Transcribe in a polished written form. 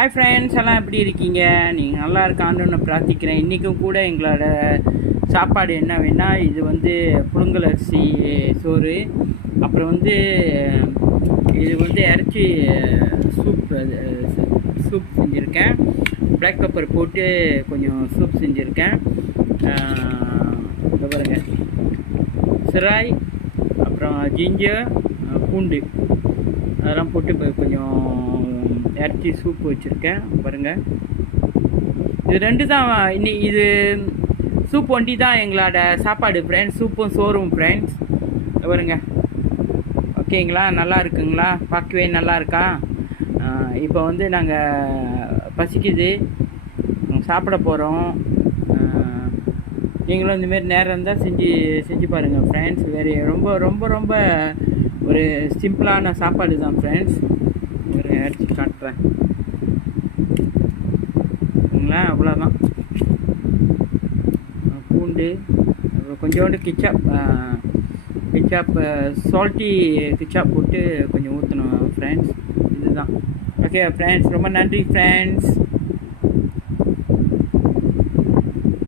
Hi friends, எல்லாம் எப்படி இருக்கீங்க? நீங்கள் நல்லா இருக்கான்னு பிரார்த்திக்கிறேன். இன்றைக்கும் கூட எங்களோட சாப்பாடு என்ன வேணா, இது வந்து புழுங்கல் அரிசி சோறு, அப்புறம் வந்து இது வந்து இறைச்சி சூப் செஞ்சுருக்கேன். பிளாக் பெப்பர் போட்டு கொஞ்சம் சூப் செஞ்சுருக்கேன். இதை பாருங்க, சிராய், அப்புறம் ஜிஞ்சர், பூண்டு அதெல்லாம் போட்டு கொஞ்சம் இறைச்சி சூப் வச்சுருக்கேன் பாருங்கள். இது ரெண்டு தான் இது சூப் ஒண்டி தான் எங்களோட சாப்பாடு ஃப்ரெண்ட்ஸ். சூப்பும் சோறும் ஃப்ரெண்ட்ஸ் பாருங்க. ஓகேங்களா? நல்லா இருக்குங்களா? பார்க்கவே நல்லா இருக்கா? இப்போ வந்து நாங்கள் பசிக்குது, சாப்பிட போகிறோம். நீங்களும் இந்தமாரி நேரம் இருந்தால் செஞ்சு பாருங்கள் ஃப்ரெண்ட்ஸ். வேறு ரொம்ப ரொம்ப ரொம்ப ஒரு சிம்பிளான சாப்பாடு தான் ஃப்ரெண்ட்ஸ். ஒரு அடிச்சு காட்டுறேன் அவ்வளோதான். பூண்டு, அப்புறம் கொஞ்சோண்டு கிச்சாப் சால்ட்டி கிச்சாப் போட்டு கொஞ்சம் ஊற்றணும் ஃப்ரெண்ட்ஸ். இதுதான். ஓகே ஃப்ரெண்ட்ஸ், ரொம்ப நன்றி ஃப்ரெண்ட்ஸ்.